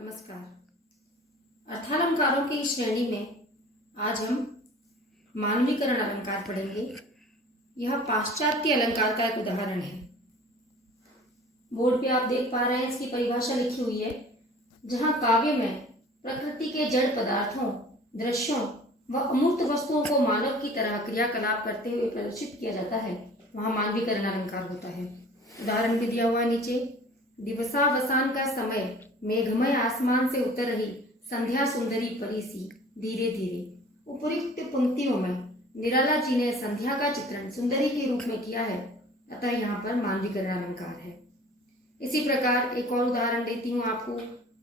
नमस्कार। अर्थालंकारों की इस श्रेणी में आज हम मानवीकरण अलंकार पढ़ेंगे। यह पाश्चात्य अलंकार का एक उदाहरण है। बोर्ड पे आप देख पा रहे हैं, इसकी परिभाषा लिखी हुई है। जहाँ काव्य में प्रकृति के जड़ पदार्थों, दृश्यों व अमूर्त वस्तुओं को मानव की तरह क्रियाकलाप करते हुए प्रदर्शित किया जाता है, वहाँ मानवीकरण अलंकार होता है। उदाहरण भी दिया हुआ है नीचे। दिवसावसान का समय, मेघमय आसमान से उतर रही संध्या सुंदरी परी सी धीरे धीरे। उपयुक्त पंक्तियों में निराला जी ने संध्या का चित्रण सुंदरी के रूप में किया है, अतः यहाँ पर मानवीकरण अलंकार है। इसी प्रकार एक और उदाहरण देती हूँ आपको।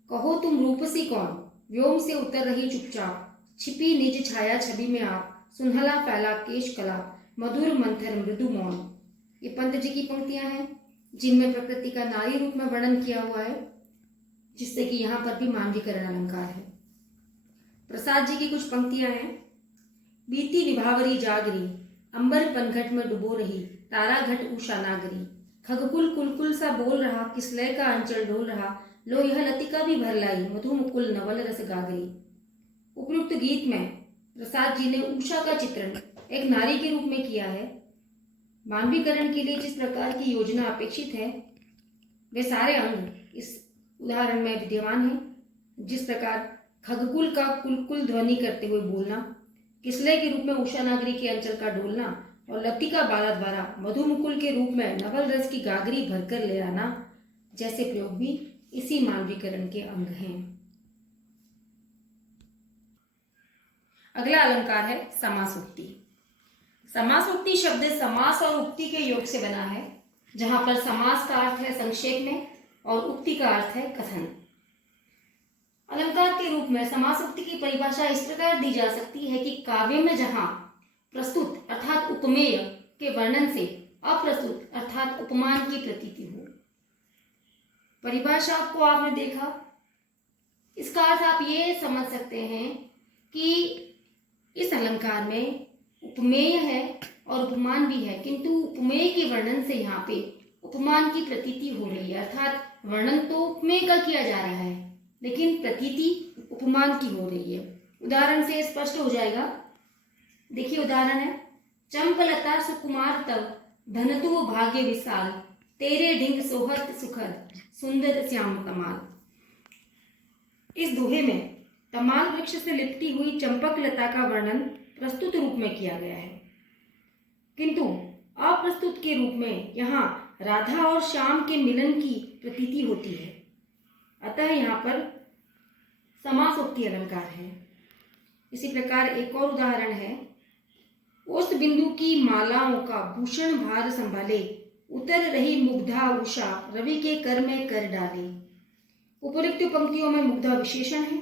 कहो तुम रूपसी कौन, व्योम से उतर रही चुपचाप, छिपी निज छाया छवि में आप, सुनहला फैला केश कला, मधुर मंथर मृदु मौन। ये पंत जी की पंक्तियां हैं जिनमें प्रकृति का नारी रूप में वर्णन किया हुआ है, जिससे कि यहाँ पर भी मानवीकरण अलंकार है। प्रसाद जी की कुछ पंक्तियां हैं। बीती विभावरी जागरी, अंबर पनघट में डुबो रही, तारा घट उषा नागरी, खगकुल कुलकुल सा बोल रहा, किसलय का अंचल डोल रहा, लो यह लतिका भी भर लाई, मधु मुकुल नवल रस गागरी। उपयुक्त गीत में प्रसाद जी ने उषा का चित्रण एक नारी के रूप में किया है। मानवीकरण के लिए जिस प्रकार की योजना अपेक्षित है, वे सारे अंग इस उदाहरण में विद्यमान है। जिस प्रकार खगकुल का कुलकुल ध्वनि करते हुए बोलना, किसलय के रूप में उषा नागरी के अंचल का डोलना और लतिका बाला द्वारा मधुमुकुल के रूप में नवल रस की गागरी भरकर ले आना जैसे प्रयोग भी इसी मानवीकरण के अंग हैं। अगला अलंकार है समासोक्ति। समासोक्ति शब्द समास और उक्ति के योग से बना है, जहां पर समास का अर्थ है संक्षेप में और उक्ति का अर्थ है कथन। अलंकार के रूप में समासोक्ति की परिभाषा इस प्रकार दी जा सकती है कि काव्य में जहां प्रस्तुत अर्थात उपमेय के वर्णन से अप्रस्तुत अर्थात उपमान की प्रतीति हो। परिभाषा को आपने देखा, इसका अर्थ आप ये समझ सकते हैं कि इस अलंकार में उपमेय है और उपमान भी है, किंतु उपमेय के वर्णन से यहाँ पे उपमान की प्रतीति हो रही है, अर्थात वर्णन तो उपमेय का किया जा रहा है लेकिन प्रतीति उपमान की हो रही है। उदाहरण से स्पष्ट हो जाएगा। देखिए उदाहरण है। चंपलता सुकुमार तव, धनतु भाग्य विशाल, तेरे ढिंग सोहत सुखद, सुंदर श्याम तमाल। इस दोहे में तमाल वृक्ष से लिपटी हुई चंपक लता का वर्णन प्रस्तुत रूप में किया गया है, किंतु अप्रस्तुत के रूप में यहाँ राधा और श्याम के मिलन की प्रतीति होती है, अतः यहाँ पर समासोक्ति अलंकार है। इसी प्रकार एक और उदाहरण है। उस बिंदु की मालाओं का भूषण भार संभाले, उतर रही मुग्धा उषा, रवि के कर में कर डाले। उपयुक्त पंक्तियों में मुग्धा विशेषण है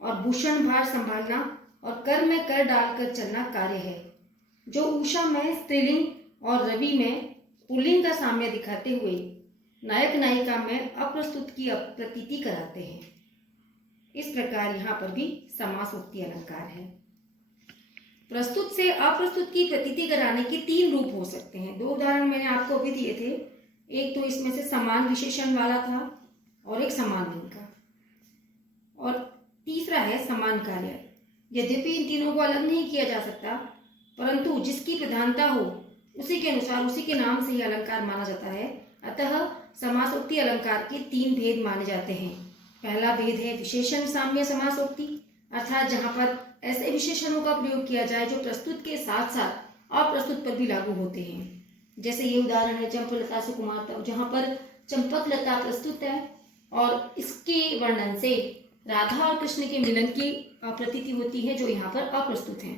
और भूषण भार संभालना और कर में कर डालकर चलना कार्य है, जो उषा में स्त्रीलिंग और रवि में पुल्लिंग का साम्य दिखाते हुए नायक नायिका में अप्रस्तुत की प्रतीति कराते हैं। इस प्रकार यहाँ पर भी समासोक्ति अलंकार है। प्रस्तुत से अप्रस्तुत की प्रतीति कराने के तीन रूप हो सकते हैं। दो उदाहरण मैंने आपको अभी दिए थे। एक तो इसमें से समान विशेषण वाला था और एक समान लिंग का, और तीसरा है समान कार्य। यद्यपि इन तीनों को अलग नहीं किया जा सकता, परंतु जिसकी प्रधानता हो उसी के अनुसार उसी के नाम से ही अलंकार माना जाता है। अतः समासोक्ति अलंकार के तीन भेद माने जाते हैं। पहला भेद है विशेषण साम्य समासोक्ति, अर्थात जहाँ पर ऐसे विशेषणों का प्रयोग किया जाए जो प्रस्तुत के साथ साथ अप्रस्तुत पर भी लागू होते हैं। जैसे ये उदाहरण है चंपलता सुकुमार तव, जहाँ पर चंपक लता प्रस्तुत है और इसके वर्णन से राधा और कृष्ण के मिलन की प्रतीति होती है, जो यहाँ पर अप्रस्तुत है।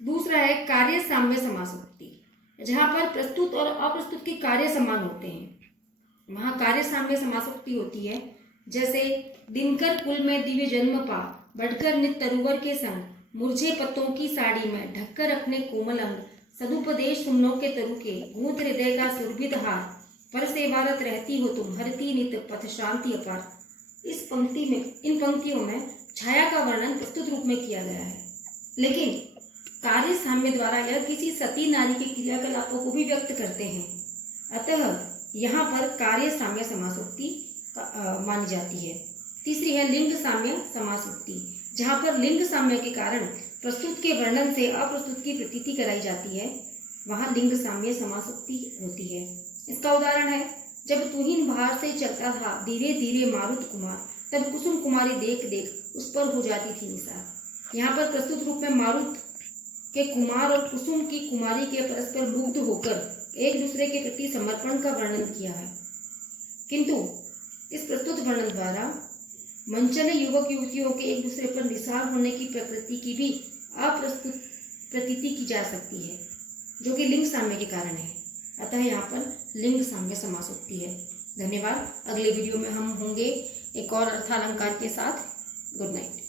दूसरा है कार्य साम्य समासोक्ति, जहाँ पर प्रस्तुत और अप्रस्तुत के कार्य समान होते हैं, वहाँ कार्य साम्य समासोक्ति होती है। जैसे दिनकर कुल में दिव्य जन्म पा, बढ़कर नित तरुवर के संग, मुरझे पत्तों की साड़ी में ढककर अपने कोमल अंग, सदुपदेश सुमनों के तरु के, भूत हृदय का सुरभित हार, पर सेवारत रहती हो तुम, हरती नित पथ शांति अपार। इस पंक्ति में, इन पंक्तियों में छाया का वर्णन प्रस्तुत रूप में किया गया है, लेकिन कार्य साम्य द्वारा यह किसी सती नारी के क्रियाकलापों को भी व्यक्त करते हैं। अतः यहाँ पर कार्य साम्य समासोक्ति मानी जाती है। तीसरी है लिंग साम्य समासोक्ति, जहाँ पर लिंग साम्य के कारण प्रस्तुत के वर्णन से अप्रस्तुत की प्रतीति कराई जाती है, वहाँ लिंग साम्य समासोक्ति होती है। इसका उदाहरण है, जब तुहिन बाहर से चलता था धीरे धीरे मारुत कुमार, तब कुसुम कुमारी देख देख उस पर हो जाती थी निसार। यहाँ पर प्रस्तुत रूप में मारुत के कुमार और कुसुम की कुमारी के परस्पर मुग्ध होकर एक दूसरे के प्रति समर्पण का वर्णन किया है, किंतु इस प्रस्तुत वर्णन द्वारा मंचले युवक युवतियों के एक दूसरे पर निसार होने की प्रकृति की भी अप्रस्तुत प्रतीति की जा सकती है, जो कि लिंग साम्य के कारण है। अतः यहाँ पर लिंग साम्य समासोक्ति है। धन्यवाद। अगले वीडियो में हम होंगे एक और अर्थालंकार के साथ। Good night.